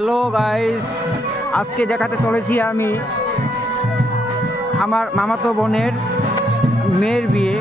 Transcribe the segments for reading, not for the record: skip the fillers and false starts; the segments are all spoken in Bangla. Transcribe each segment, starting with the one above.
হ্যালো গাইস, আজকে দেখাতে চলেছি আমি আমার মামাতো বোনের মেয়ের বিয়ে।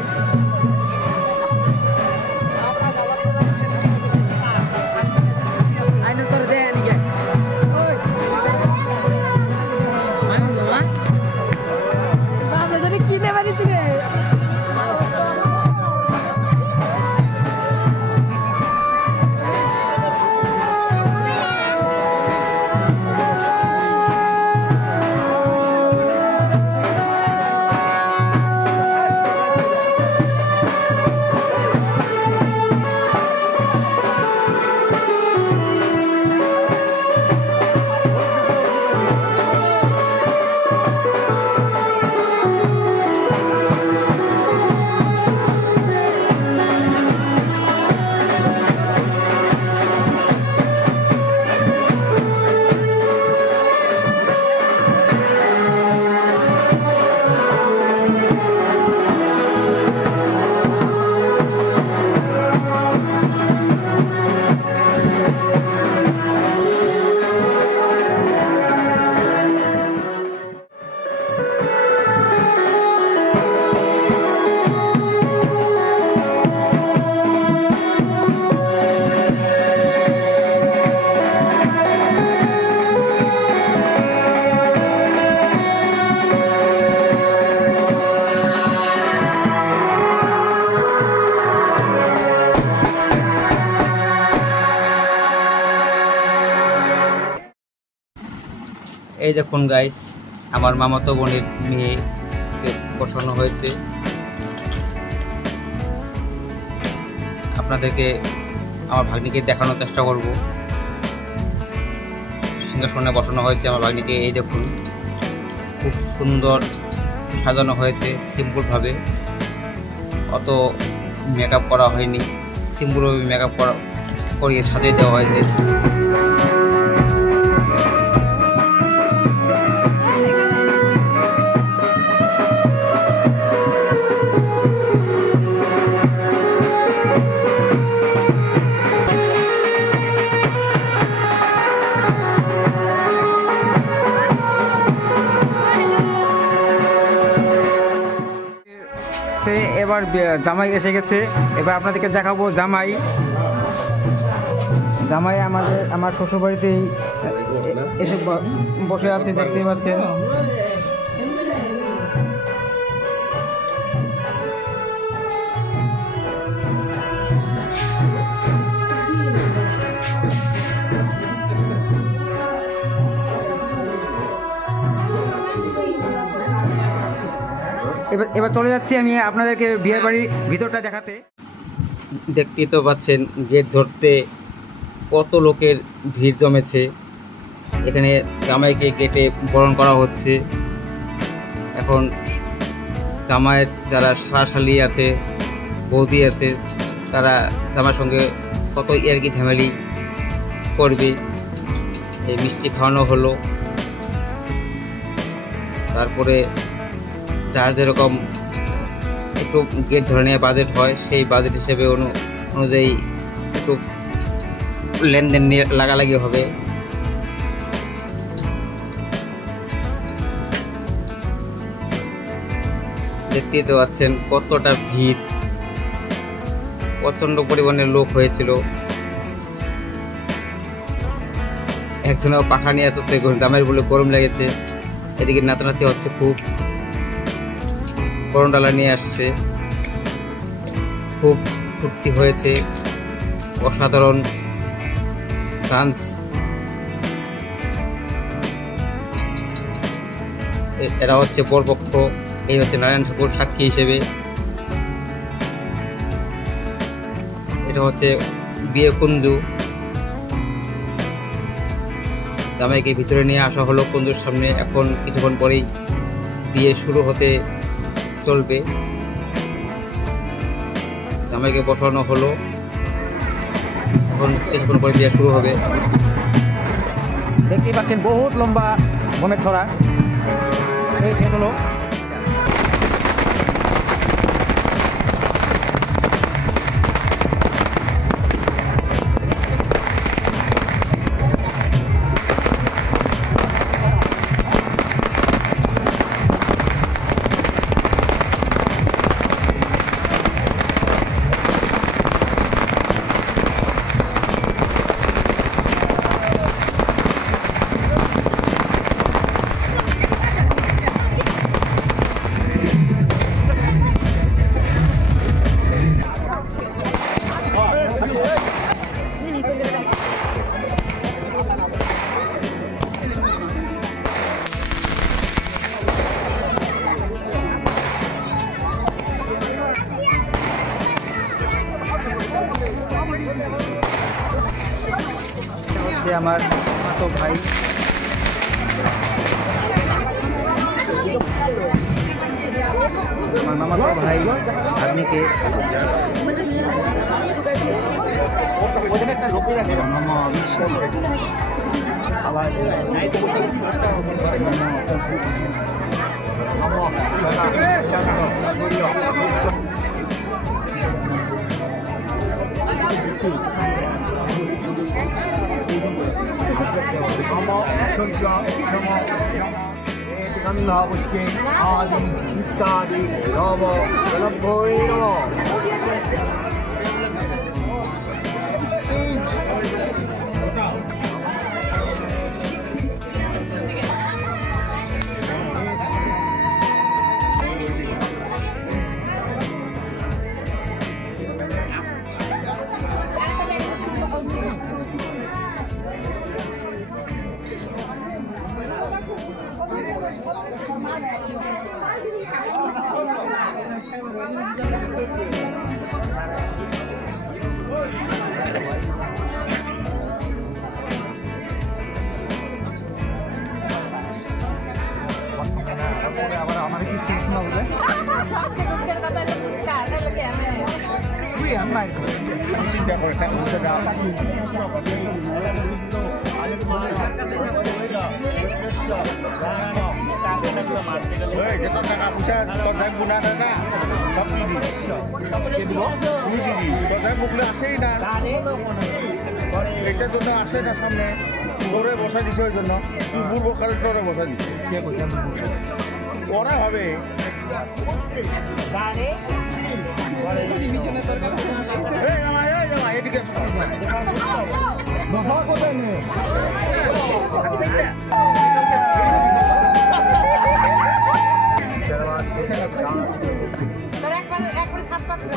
এই দেখুন গাইস, আমার মামাতো বোনের মেয়েকে বসানো হয়েছে। আপনাদেরকে আমার ভাগ্নিকে দেখানোর চেষ্টা করব। সিংহাসনে বসানো হয়েছে আমার ভাগ্নিকে। এই দেখুন, খুব সুন্দর সাজানো হয়েছে সিম্পলভাবে, অত মেকআপ করা হয়নি, সিম্পলভাবে মেকআপ করিয়ে সাজিয়ে দেওয়া হয়েছে। এবার জামাই এসে গেছে। এবার আপনাদেরকে দেখাবো জামাই আমার শ্বশুর বাড়িতেই এসে বসে আছে, দেখতেই পাচ্ছেন। এবার চলে যাচ্ছি আমি আপনাদেরকে বিয়ের বাড়ির ভিতরটা দেখাতে। দেখতেই তো পাচ্ছেন, গেট ধরতে কত লোকের ভিড় জমেছে। এখানে জামাইকে গেটে বরণ করা হচ্ছে। এখন জামাইয়ের যারা শালি আছে, বৌদি আছে, তারা জামাইয়ের সঙ্গে কত ইয়ার্কি ঝামেলি করবে। এই মিষ্টি খাওয়ানো হলো, তারপরে যার যেরকম একটু গেট ধরে নিয়ে বাজেট হয়, সেই বাজেট হিসেবে অনুযায়ী একটু লেনদেন নিয়ে লাগালাগি হবে। দেখতেই তো পাচ্ছেন কতটা ভিড়, প্রচন্ড পরিমাণের লোক হয়েছিল। একজনের পাখা নিয়ে আসছে, জামাইয়ের বলে গরম লেগেছে। এদিকে নাচানাচি হচ্ছে, খুব গরম ডালা নিয়ে আসছে, খুব ফুর্তি হয়েছে, অসাধারণ ডান্স। এরা হচ্ছে বরপক্ষ, এই হচ্ছে নারায়ণ ঠাকুর সাক্ষী হিসেবে। এটা হচ্ছে বিয়ে কুঞ্জু। জামাইকে ভিতরে নিয়ে আসা হলো কুঞ্জুর সামনে। এখন কিছুক্ষণ পরেই বিয়ে শুরু হতে চলবে। জামাইকে বসানো হলো, এখন কিছুক্ষণ পরে বিয়ে শুরু হবে। দেখতেই পাচ্ছেন বহুত লম্বা গমের ছড়া শেষ হলো। মামাতো ভাই। আমার মামাতো ভাই ভাগ্নিকে চিন্তা করে যত টাকা পয়সা তথায় গুণা না সব তথায় মুখলে আসেই না, এটার জন্য আসে না সামনে তোরে বসা দিছে, ওই জন্য পূর্বকালে তোরে বসা দিছে। ওরা ভাবে এদিকে একবারে 7 পাত্র